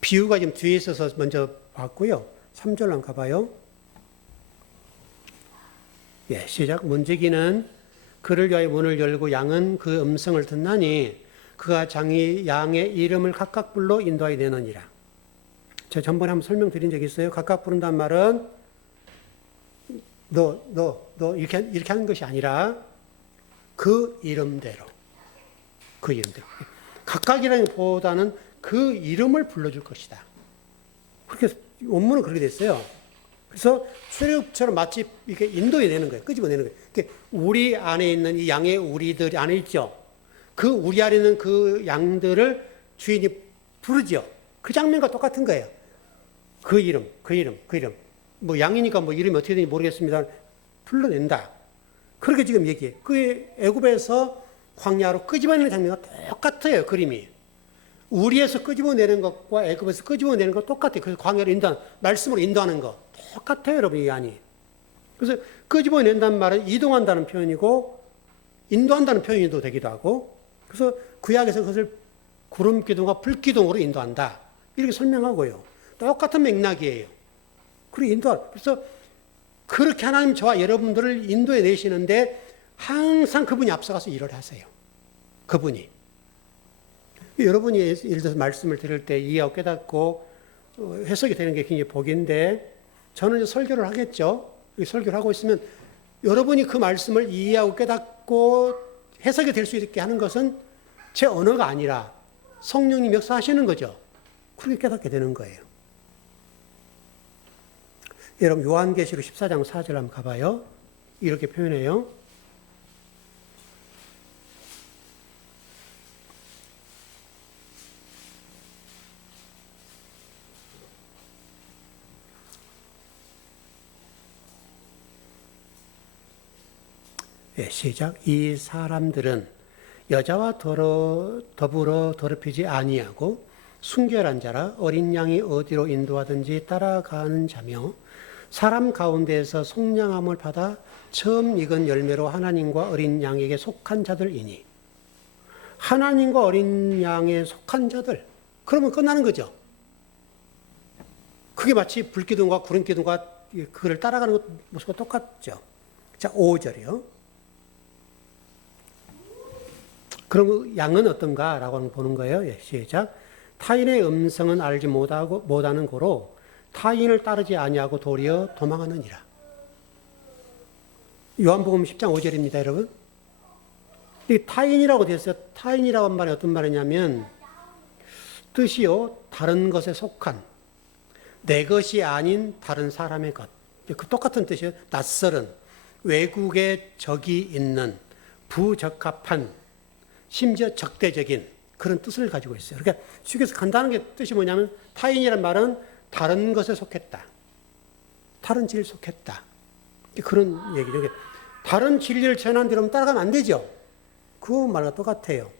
비유가 지금 뒤에 있어서 먼저 봤고요. 3절로 한번 가봐요. 예, 시작. 문지기는 그를 위하여 문을 열고 양은 그 음성을 듣나니 그가 장이 양의 이름을 각각 불러 인도하여 내느니라. 제가 전번에 한번 설명드린 적이 있어요. 각각 부른다는 말은 너 이렇게 하는 것이 아니라 그 이름대로. 각각이라는 보다는 그 이름을 불러줄 것이다. 그렇게 원문은 그렇게 됐어요. 그래서 출애굽처럼 마치 이렇게 인도해내는 거예요. 끄집어내는 거예요. 그러니까 우리 안에 있는 이 양의 우리들 안에 있죠. 그 우리 안에 있는 그 양들을 주인이 부르죠. 그 장면과 똑같은 거예요. 그 이름. 뭐 양이니까 뭐 이름이 어떻게 되는지 모르겠습니다. 불러낸다. 그렇게 지금 얘기해. 그 애굽에서 광야로 끄집어내는 장면과 똑같아요. 그림이. 우리에서 끄집어내는 것과 애굽에서 끄집어내는 것 똑같아요. 그래서 광야로 인도하는, 말씀으로 인도하는 거 똑같아요, 여러분, 이 안이. 그래서 끄집어낸다는 말은 이동한다는 표현이고 인도한다는 표현도 되기도 하고, 그래서 구약에서 그것을 구름 기둥과 불 기둥으로 인도한다, 이렇게 설명하고요. 똑같은 맥락이에요. 그리고 그래서 그렇게 하나님 저와 여러분들을 인도해 내시는데 항상 그분이 앞서가서 일을 하세요. 그분이. 여러분이 예를 들어서 말씀을 들을 때 이해하고 깨닫고 해석이 되는 게 굉장히 복인데, 저는 이제 설교를 하겠죠. 설교를 하고 있으면 여러분이 그 말씀을 이해하고 깨닫고 해석이 될 수 있게 하는 것은 제 언어가 아니라 성령님 역사하시는 거죠. 그렇게 깨닫게 되는 거예요. 여러분 요한계시록 14장 4절 한번 가봐요. 이렇게 표현해요. 네, 시작. 이 사람들은 여자와 더불어 더럽히지 아니하고 순결한 자라 어린 양이 어디로 인도하든지 따라가는 자며 사람 가운데에서 속량함을 받아 처음 익은 열매로 하나님과 어린 양에게 속한 자들이니. 하나님과 어린 양에 속한 자들. 그러면 끝나는 거죠. 그게 마치 불기둥과 구름기둥과 그를 따라가는 모습과 똑같죠. 자, 5절이요. 그럼 양은 어떤가? 라고 보는 거예요. 예, 시작. 타인의 음성은 알지 못하는 고로 타인을 따르지 아니하고 도리어 도망하느니라. 요한복음 10장 5절입니다, 여러분. 이 타인이라고 되어 있어요. 타인이라고 한 말이 어떤 말이냐면, 뜻이요, 다른 것에 속한, 내 것이 아닌 다른 사람의 것. 그 똑같은 뜻이에요. 낯설은, 외국에 적이 있는, 부적합한, 심지어 적대적인 그런 뜻을 가지고 있어요. 그러니까 쉽게 해서 간단한 게 뜻이 뭐냐면, 타인이란 말은 다른 것에 속했다. 다른 진리에 속했다. 그런 얘기죠. 다른 진리를 전하는 대로 따라가면 안 되죠. 그 말과 똑같아요.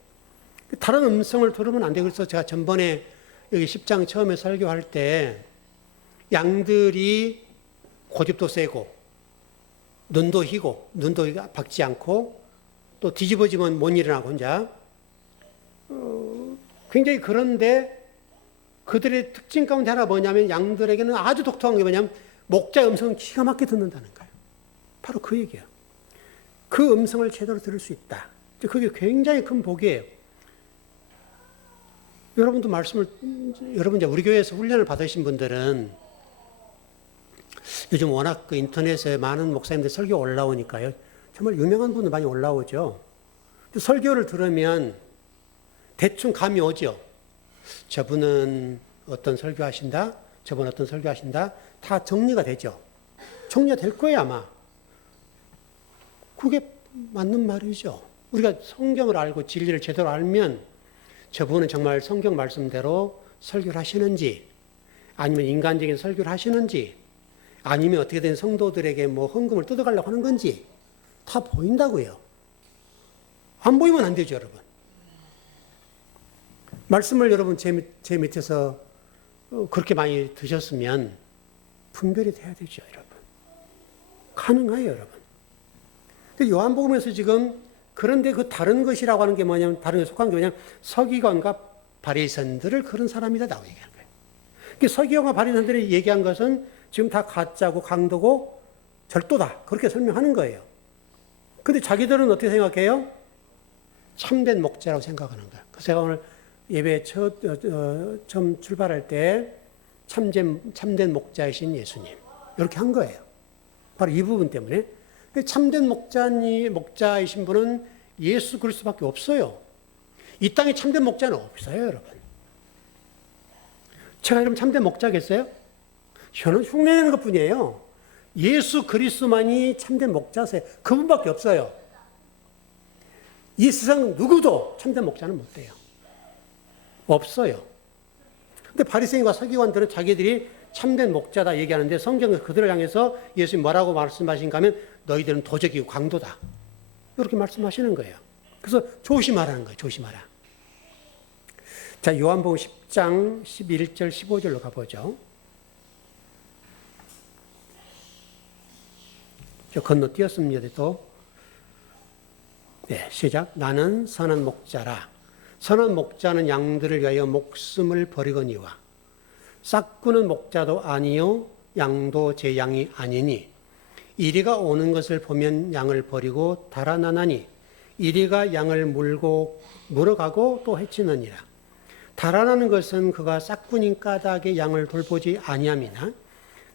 다른 음성을 들으면 안 돼요. 그래서 제가 전번에 여기 10장 처음에 설교할 때 양들이 고집도 세고 눈도 희고 눈도 박지 않고 또 뒤집어지면 못 일어나고 혼자 굉장히 그런데 그들의 특징 가운데 하나 뭐냐면 양들에게는 아주 독특한 게 뭐냐면 목자의 음성을 기가 막히게 듣는다는 거예요. 바로 그 얘기예요. 그 음성을 제대로 들을 수 있다. 그게 굉장히 큰 복이에요. 여러분 이제 우리 교회에서 훈련을 받으신 분들은 요즘 워낙 그 인터넷에 많은 목사님들 설교 올라오니까요. 정말 유명한 분들 많이 올라오죠. 설교를 들으면 대충 감이 오죠. 저분은 어떤 설교하신다, 저분은 어떤 설교하신다, 다 정리가 되죠. 정리가 될 거예요, 아마. 그게 맞는 말이죠. 우리가 성경을 알고 진리를 제대로 알면 저분은 정말 성경 말씀대로 설교를 하시는지, 아니면 인간적인 설교를 하시는지, 아니면 어떻게 된 성도들에게 뭐 헌금을 뜯어가려고 하는 건지 다 보인다고요. 안 보이면 안 되죠, 여러분. 말씀을 여러분 제 밑에서 그렇게 많이 드셨으면 분별이 돼야 되죠, 여러분. 가능해요, 여러분. 요한복음에서 지금 그런데 그 다른 것이라고 하는 게 뭐냐면 다른 것에 속한 게 뭐냐면 서기관과 바리새인들을 그런 사람이다 라고 얘기하는 거예요. 서기관과 바리새인들이 얘기한 것은 지금 다 가짜고 강도고 절도다 그렇게 설명하는 거예요. 근데 자기들은 어떻게 생각해요? 참된 목자라고 생각하는 거예요. 그래서 제가 오늘 예배 처음 출발할 때 참된 목자이신 예수님 이렇게 한 거예요. 바로 이 부분 때문에. 참된 목자이신 분은 예수 그리스도밖에 없어요. 이 땅에 참된 목자는 없어요, 여러분. 제가 여러분 참된 목자겠어요? 저는 흉내내는 것뿐이에요. 예수 그리스도만이 참된 목자세요. 그분밖에 없어요. 이 세상 누구도 참된 목자는 못 돼요. 없어요. 근데 바리새인과 서기관들은 자기들이 참된 목자다 얘기하는데 성경은 그들을 향해서 예수님이 뭐라고 말씀하신가 하면 너희들은 도적이고 강도다. 이렇게 말씀하시는 거예요. 그래서 조심하라는 거예요. 조심하라. 자, 요한복음 10장 11절 15절로 가보죠. 저 건너뛰었습니다. 또. 네, 시작. 나는 선한 목자라. 선한 목자는 양들을 위하여 목숨을 버리거니와 싹구는 목자도 아니요 양도 제 양이 아니니 이리가 오는 것을 보면 양을 버리고 달아나나니 이리가 양을 물어가고 또 해치느니라. 달아나는 것은 그가 싹군인 까닭에 양을 돌보지 아니함이나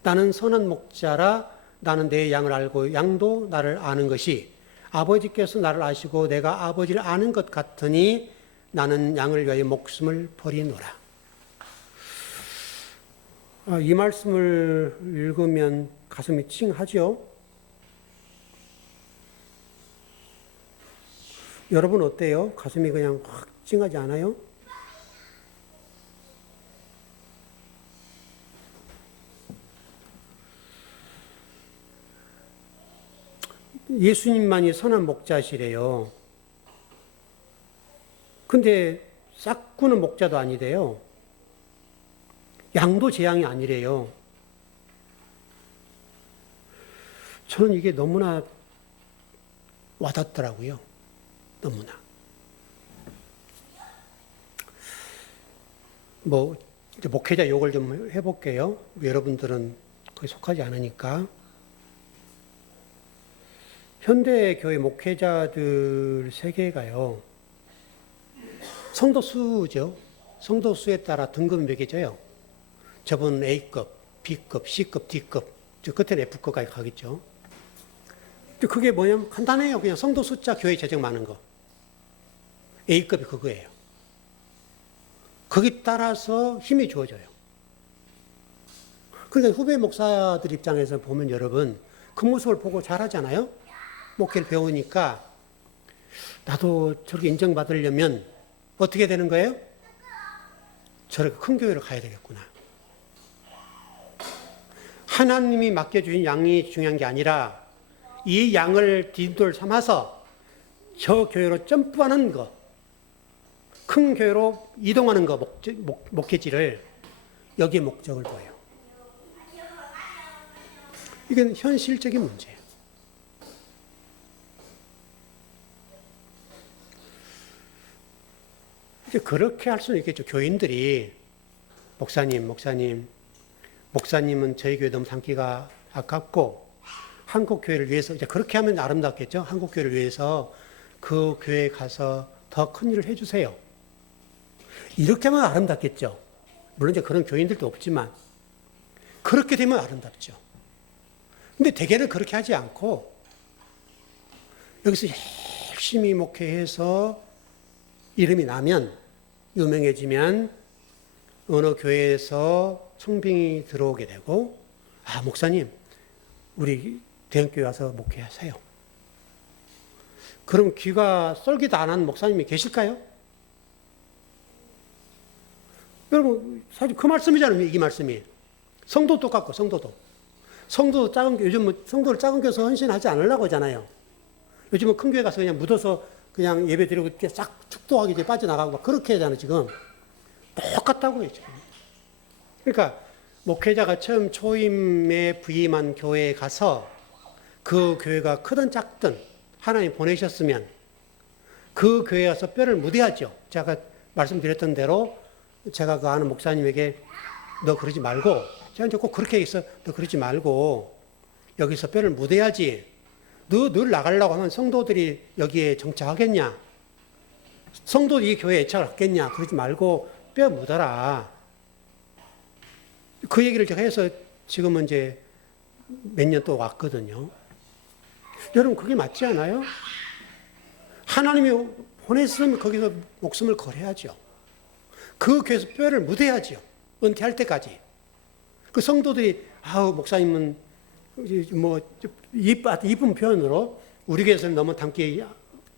나는 선한 목자라 나는 내 양을 알고 양도 나를 아는 것이 아버지께서 나를 아시고 내가 아버지를 아는 것 같으니 나는 양을 위하여 목숨을 버리노라. 이 말씀을 읽으면 가슴이 찡하죠? 여러분 어때요? 가슴이 그냥 확 찡하지 않아요? 예수님만이 선한 목자시래요. 근데 싹구는 목자도 아니래요. 양도 제 양이 아니래요. 저는 이게 너무나 와닿더라고요. 너무나. 이제 목회자 욕을 좀 해볼게요. 여러분들은 거기 속하지 않으니까. 현대 교회 목회자들 세계가요. 성도 수죠. 성도 수에 따라 등급이 매겨져요. 저분은 A급, B급, C급, D급, 저 끝에는 F급까지 가겠죠. 근데 그게 뭐냐면 간단해요. 그냥 성도 숫자, 교회 재정 많은 거. A급이 그거예요. 거기 따라서 힘이 주어져요. 그러니까 후배 목사들 입장에서 보면 여러분 그 모습을 보고 잘하잖아요. 목회를 배우니까 나도 저렇게 인정받으려면 어떻게 되는 거예요? 저렇게 큰 교회로 가야 되겠구나. 하나님이 맡겨주신 양이 중요한 게 아니라 이 양을 뒷돌 삼아서 저 교회로 점프하는 거, 큰 교회로 이동하는 거, 목회지를 여기에 목적을 둬요. 이건 현실적인 문제예요. 이제 그렇게 할 수는 있겠죠. 교인들이 목사님은 저희 교회 너무 담기가 아깝고 한국 교회를 위해서 이제 그렇게 하면 아름답겠죠. 한국 교회를 위해서 그 교회에 가서 더 큰 일을 해주세요. 이렇게 하면 아름답겠죠. 물론 이제 그런 교인들도 없지만 그렇게 되면 아름답죠. 근데 대개는 그렇게 하지 않고 여기서 열심히 목회해서 이름이 나면 유명해지면 어느 교회에서 청빙이 들어오게 되고 아 목사님 우리 대형교회 와서 목회하세요. 그럼 귀가 쏠기도 안 하는 목사님이 계실까요? 여러분 사실 그 말씀이잖아요. 이 말씀이. 성도 똑같고 성도 작은 교회 요즘 성도를 작은 교회에서 헌신하지 않으려고 하잖아요. 요즘은 큰 교회 가서 그냥 묻어서 그냥 예배 드리고 싹 축도하기 이제 빠져나가고 막 그렇게 하잖아요. 지금 똑같다고요. 지금. 그러니까 목회자가 처음 초임에 부임한 교회에 가서 그 교회가 크든 작든 하나님 보내셨으면 그 교회에 가서 뼈를 묻어야죠. 제가 말씀드렸던 대로 제가 그 아는 목사님에게 너 그러지 말고 제가 이제 꼭 그렇게 해서 너 그러지 말고 여기서 뼈를 묻어야지. 너 늘 나가려고 하면 성도들이 여기에 정착하겠냐? 성도들이 이 교회에 애착을 갖겠냐? 그러지 말고 뼈 묻어라. 그 얘기를 제가 해서 지금은 이제 몇 년 또 왔거든요. 여러분 그게 맞지 않아요? 하나님이 보냈으면 거기서 목숨을 걸어야죠. 그 교회에서 뼈를 묻어야죠. 은퇴할 때까지. 그 성도들이 아우 목사님은 뭐 이쁜 표현으로 우리 교회에서는 너무 담기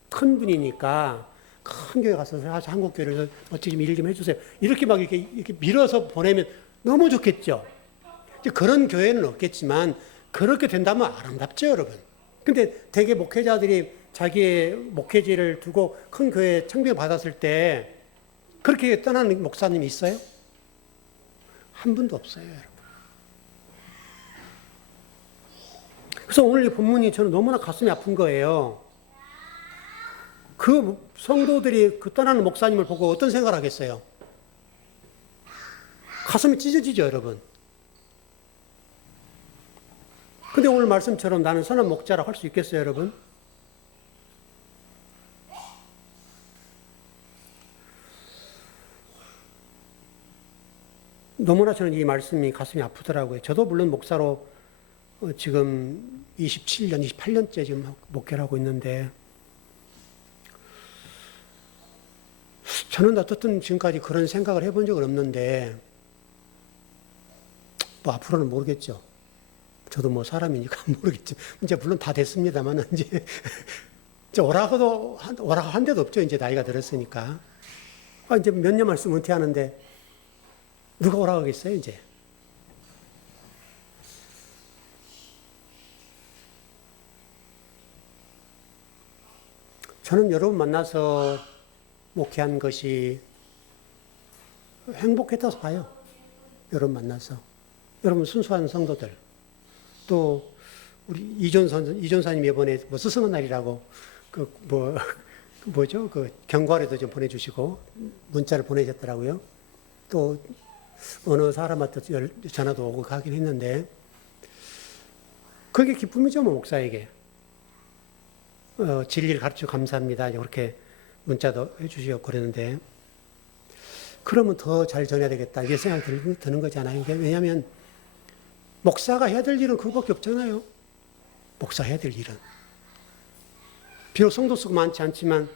큰 분이니까 큰 교회 가서 한국 교회에서 어찌 좀 일 좀 해주세요. 이렇게 막 이렇게 밀어서 보내면 너무 좋겠죠. 그런 교회는 없겠지만 그렇게 된다면 아름답죠, 여러분. 근데 대개 목회자들이 자기의 목회지를 두고 큰 교회 청빙 받았을 때 그렇게 떠나는 목사님이 있어요? 한 분도 없어요, 여러분. 그래서 오늘 이 본문이 저는 너무나 가슴이 아픈 거예요. 그 성도들이 그 떠나는 목사님을 보고 어떤 생각을 하겠어요? 가슴이 찢어지죠, 여러분. 근데 오늘 말씀처럼 나는 선한 목자라고 할 수 있겠어요, 여러분? 너무나 저는 이 말씀이 가슴이 아프더라고요. 저도 물론 목사로 지금 27년, 28년째 지금 목회를 하고 있는데 저는 어떻든 지금까지 그런 생각을 해본 적은 없는데 뭐 앞으로는 모르겠죠. 저도 뭐 사람이니까 모르겠죠. 이제 물론 다 됐습니다만 이제 오라고 한 데도 없죠. 이제 나이가 들었으니까. 이제 몇 년 말씀 은퇴하는데 누가 오라고 하겠어요, 이제. 저는 여러분 만나서 목회한 것이 행복했다고 봐요. 여러분 만나서. 여러분 순수한 성도들. 또 우리 이전사님 이번에 뭐 스승의 날이라고 뭐죠? 그 경과에도 좀 보내주시고 문자를 보내셨더라고요. 또 어느 사람한테 전화도 오고 가긴 했는데 그게 기쁨이죠, 뭐 목사에게. 진리를 가르쳐 감사합니다. 그렇게 문자도 해주시고 그러는데 그러면 더 잘 전해야 되겠다 이게 생각이 드는 거잖아요. 왜냐하면 목사가 해야 될 일은 그거밖에 없잖아요. 목사 해야 될 일은. 비록 성도 수가 많지 않지만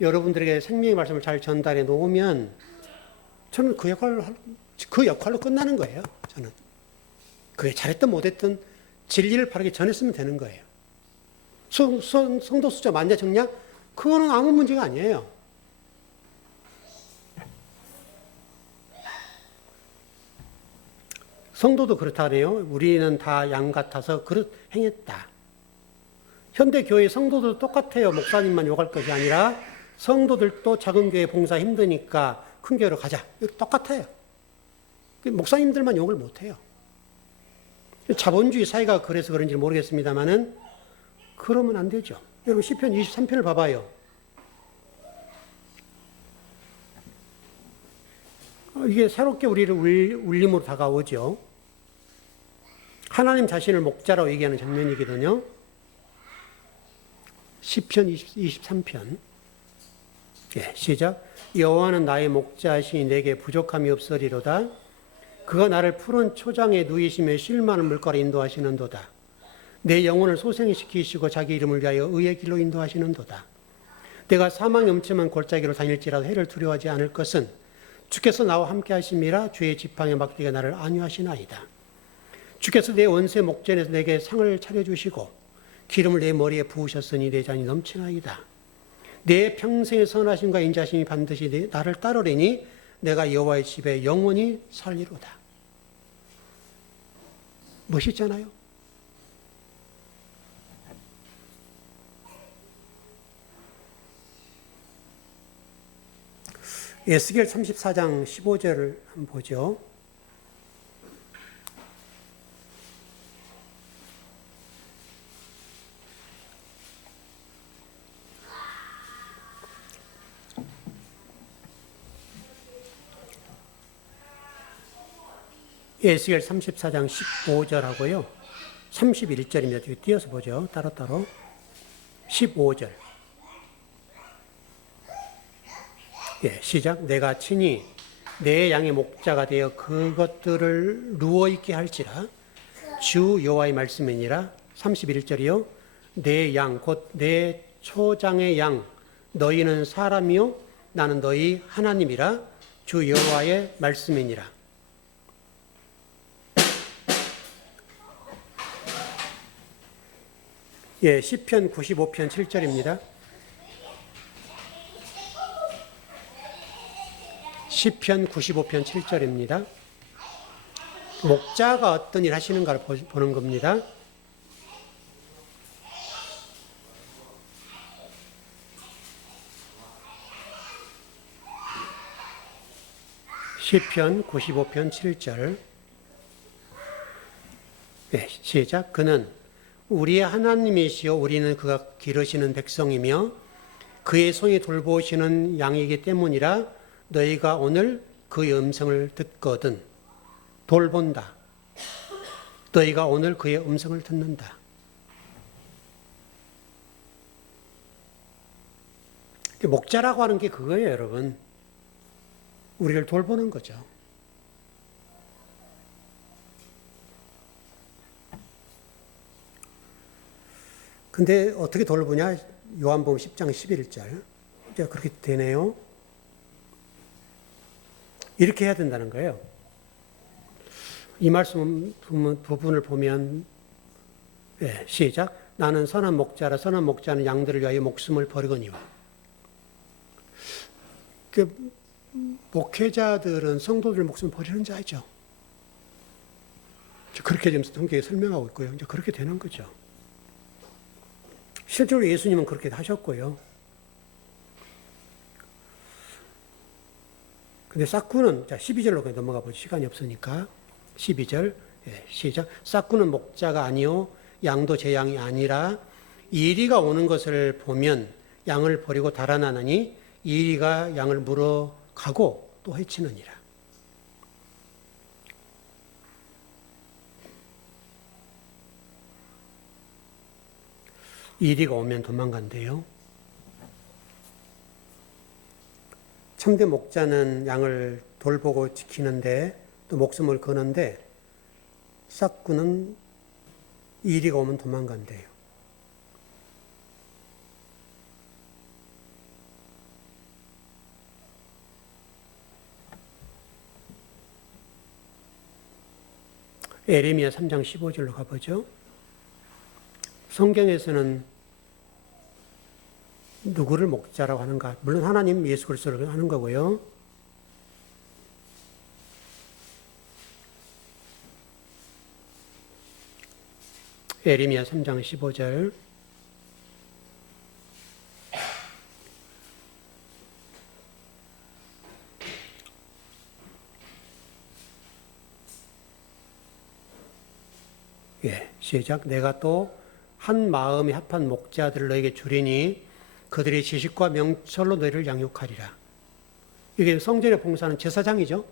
여러분들에게 생명의 말씀을 잘 전달해 놓으면 저는 그 역할로 끝나는 거예요. 저는. 그게 잘했든 못했든 진리를 바르게 전했으면 되는 거예요. 성도 숫자 많냐 적냐? 그거는 아무 문제가 아니에요. 성도도 그렇다 그래요. 우리는 다 양 같아서 그렇 행했다. 현대 교회 성도도 똑같아요. 목사님만 욕할 것이 아니라 성도들도 작은 교회 봉사 힘드니까 큰 교회로 가자. 똑같아요. 목사님들만 욕을 못해요. 자본주의 사회가 그래서 그런지 모르겠습니다만은 그러면 안 되죠. 여러분 시편 23편을 봐봐요. 이게 새롭게 우리를 울림으로 다가오죠. 하나님 자신을 목자라고 얘기하는 장면이거든요. 시편 23편. 예, 시작. 여호와는 나의 목자시니 내게 부족함이 없으리로다. 그가 나를 푸른 초장에 누이시며 쉴 만한 물가로 인도하시는도다. 내 영혼을 소생시키시고 자기 이름을 위하여 의의 길로 인도하시는도다. 내가 사망의 음침한 골짜기로 다닐지라도 해를 두려워하지 않을 것은 주께서 나와 함께 하심이라. 주의 지팡이 막대기가 나를 안위하시나이다. 주께서 내 원수의 목전에서 내게 상을 차려주시고 기름을 내 머리에 부으셨으니 내 잔이 넘치나이다. 내 평생의 선하심과 인자심이 반드시 나를 따르리니 내가 여호와의 집에 영원히 살리로다. 멋있잖아요. 에스겔 34장 15절을 한번 보죠. 에스겔 34장 15절하고요. 31절입니다. 띄어서 보죠. 따로따로. 15절. 예, 시작. 내가 친히 내 양의 목자가 되어 그것들을 누워있게 할지라. 주 여호와의 말씀이니라. 31절이요. 내 양, 곧 내 초장의 양, 너희는 사람이요 나는 너희 하나님이라. 주 여호와의 말씀이니라. 예, 시편 95편 7절입니다. 시편 95편 7절입니다. 목자가 어떤 일 하시는가를 보는 겁니다. 시편 95편 7절. 네, 시작. 그는 우리의 하나님이시요 우리는 그가 기르시는 백성이며 그의 손이 돌보시는 양이기 때문이라. 너희가 오늘 그의 음성을 듣거든. 돌본다. 너희가 오늘 그의 음성을 듣는다. 목자라고 하는 게 그거예요, 여러분. 우리를 돌보는 거죠. 근데 어떻게 돌보냐? 요한복음 10장 11절. 이제 그렇게 되네요. 이렇게 해야 된다는 거예요. 이 말씀 부분을 보면, 예, 시작. 나는 선한 목자라. 선한 목자는 양들을 위하여 목숨을 버리거니와. 목회자들은 성도들 목숨을 버리는 자이죠. 그렇게 지금 성경에 설명하고 있고요. 이제 그렇게 되는 거죠. 실제로 예수님은 그렇게 하셨고요. 근데 싹구는, 자, 12절로 넘어가 보죠. 시간이 없으니까. 12절, 예, 시작. 싹구는 목자가 아니요 양도 제 양이 아니라 이리가 오는 것을 보면 양을 버리고 달아나느니 이리가 양을 물어가고 또 해치느니라. 이리가 오면 도망간대요. 참된 목자는 양을 돌보고 지키는데 또 목숨을 거는데 싹구는 이리가 오면 도망간대요. 에레미야 3장 15절로 가보죠. 성경에서는 누구를 목자라고 하는가? 물론 하나님 예수 그리스도를 하는 거고요. 에레미야 3장 15절. 예, 시작. 내가 또 한 마음이 합한 목자들을 너에게 주리니 그들의 지식과 명철로 너희를 양육하리라. 이게 성전의 봉사는 제사장이죠.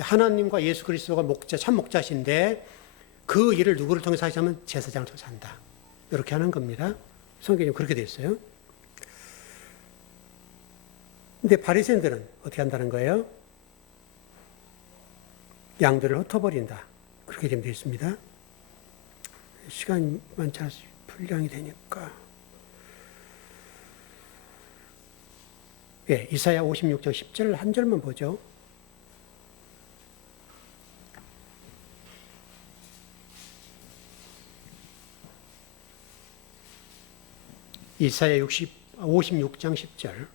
하나님과 예수 그리스도가 목자, 참 목자신데 그 일을 누구를 통해서 하시냐면 제사장을 통해서 한다. 이렇게 하는 겁니다. 성경이 그렇게 되어 있어요. 근데 바리새인들은 어떻게 한다는 거예요? 양들을 흩어버린다. 그렇게 되어 있습니다. 시간이 많지 않아서 분량이 되니까. 예, 이사야 56장 10절 한 절만 보죠. 이사야 56장 10절.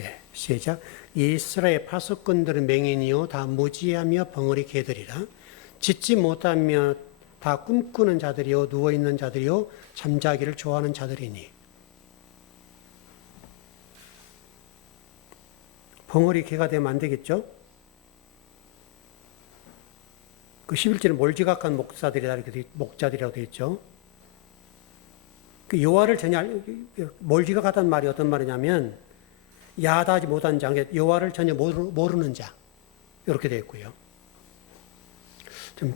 예, 시작. 이스라엘 파수꾼들은 맹인이요 다 무지하며 벙어리 개들이라. 짖지 못하며 다 꿈꾸는 자들이요 누워있는 자들이요 잠자기를 좋아하는 자들이니. 벙어리 개가 되면 안 되겠죠? 그 11절은 몰지각한 목자들이라고 되어 있죠. 그 여호와를 전혀 몰지각하다는 말이 어떤 말이냐면 야다하지 못한 자, 여호와를 전혀 모르는 자 이렇게 되어 있고요. 좀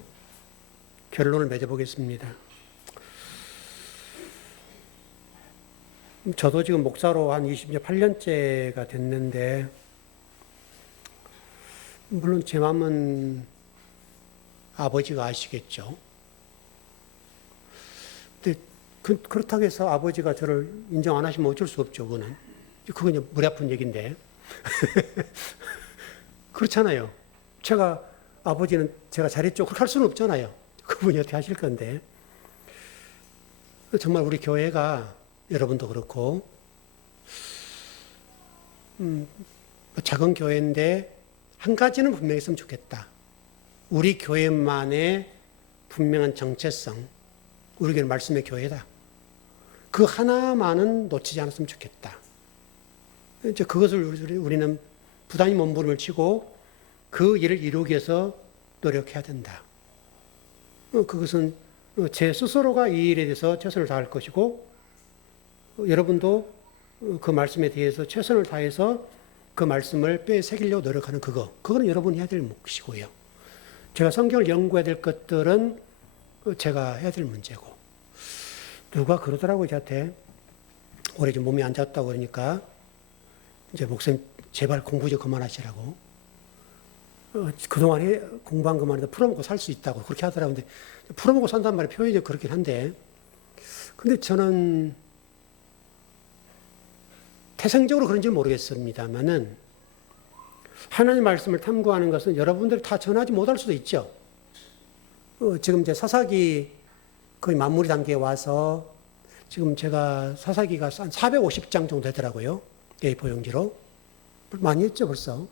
결론을 맺어보겠습니다. 저도 지금 목사로 한 28년째가 됐는데 물론 제 마음은 아버지가 아시겠죠. 근데 그렇다고 해서 아버지가 저를 인정 안 하시면 어쩔 수 없죠. 그건 이제 머리 아픈 얘기인데. 그렇잖아요. 아버지는 제가 잘했죠. 그렇게 할 수는 없잖아요. 그분이 어떻게 하실 건데. 정말 우리 교회가, 여러분도 그렇고, 작은 교회인데, 한 가지는 분명히 했으면 좋겠다. 우리 교회만의 분명한 정체성, 우리 교회는 말씀의 교회다. 그 하나만은 놓치지 않았으면 좋겠다. 이제 그것을 우리는 부단히 몸부림을 치고 그 일을 이루기 위해서 노력해야 된다. 그것은 제 스스로가 이 일에 대해서 최선을 다할 것이고 여러분도 그 말씀에 대해서 최선을 다해서 그 말씀을 빼새기려고 노력하는 그거는 여러분이 해야 될 몫이고요. 제가 성경을 연구해야 될 것들은 제가 해야 될 문제고. 누가 그러더라고요, 저한테. 올해 좀 몸이 안 좋다고 그러니까 이제 목사님 제발 공부 좀 그만하시라고. 그동안에 공부한 것만 해도 풀어먹고 살 수 있다고 그렇게 하더라고요. 근데 풀어먹고 산단 말이 표현이 그렇긴 한데 근데 저는 태생적으로 그런지 모르겠습니다만은 하나님 말씀을 탐구하는 것은 여러분들이 다 전하지 못할 수도 있죠. 지금 이제 사사기 거의 마무리 단계에 와서 지금 제가 사사기가 한 450장 정도 되더라고요. A4 용지로. 많이 했죠, 벌써.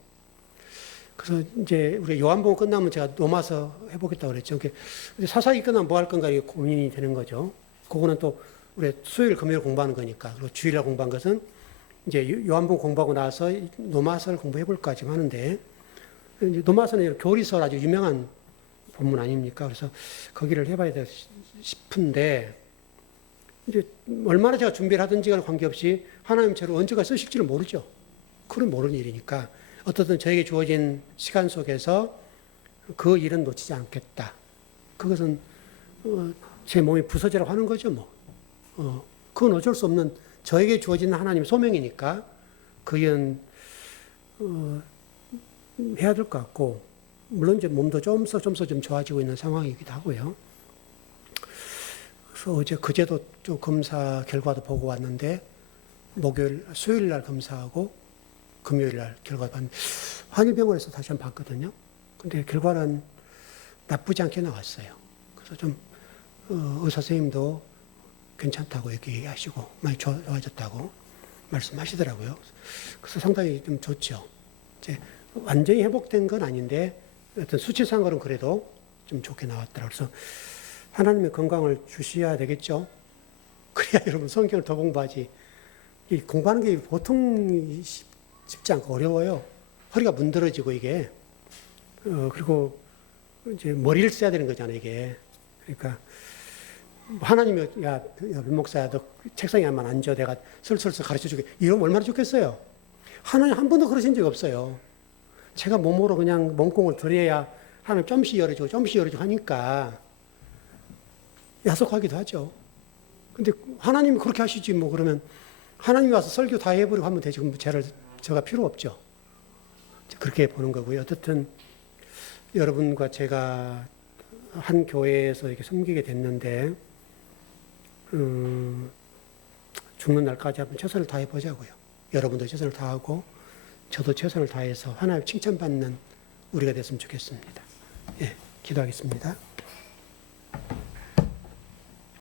그래서 이제 우리 요한복음 끝나면 제가 로마서 해보겠다고 그랬죠. 근데 사사기 끝나면 뭐 할 건가 이게 고민이 되는 거죠. 그거는 또 우리 수요일, 금요일 공부하는 거니까. 그리고 주일날 공부한 것은 이제 요한복음 공부하고 나서 로마서를 공부해 볼까 지금 하는데 이제 로마서는 교리서 아주 유명한 본문 아닙니까? 그래서 거기를 해봐야 돼 싶은데 이제 얼마나 제가 준비를 하든지가 관계없이 하나님 저를 언제가 쓰실지를 모르죠. 그건 모르는 일이니까 어떻든 저에게 주어진 시간 속에서 그 일은 놓치지 않겠다. 그것은 제 몸이 부서지라고 하는 거죠, 뭐. 그건 어쩔 수 없는 저에게 주어진 하나님 소명이니까 그 일은 해야 될 것 같고 물론 이제 몸도 좀씩 좀 좋아지고 있는 상황이기도 하고요. 그래서 그제도 좀 검사 결과도 보고 왔는데 수요일 날 검사하고 금요일 날 결과 봤는데 한일병원에서 다시 한번 봤거든요. 근데 결과는 나쁘지 않게 나왔어요. 그래서 좀 의사 선생님도 괜찮다고 얘기하시고 많이 좋아졌다고 말씀하시더라고요. 그래서 상당히 좀 좋죠. 이제 완전히 회복된 건 아닌데 어떤 수치상으로는 그래도 좀 좋게 나왔더라고요. 그래서 하나님의 건강을 주셔야 되겠죠. 그래야 여러분 성경을 더 공부하지. 이 공부하는 게 보통 쉽지 않고 어려워요. 허리가 문드러지고 이게 그리고 이제 머리를 써야 되는 거잖아요. 이게 그러니까 하나님이 야 목사야 너 책상에 한번 앉아 내가 슬슬 가르쳐 주게 이러면 얼마나 좋겠어요. 하나님 한 번도 그러신 적 없어요. 제가 몸으로 그냥 몸공을 들여야 하나님 좀씩 열어주고 하니까 야속하기도 하죠. 근데 하나님이 그렇게 하시지 뭐 그러면 하나님이 와서 설교 다 해버리고 하면 되지. 그럼 제가 필요 없죠. 그렇게 보는 거고요. 어쨌든 여러분과 제가 한 교회에서 이렇게 섬기게 됐는데 죽는 날까지 한번 최선을 다해 보자고요. 여러분도 최선을 다하고 저도 최선을 다해서 하나님 칭찬받는 우리가 됐으면 좋겠습니다. 예, 기도하겠습니다.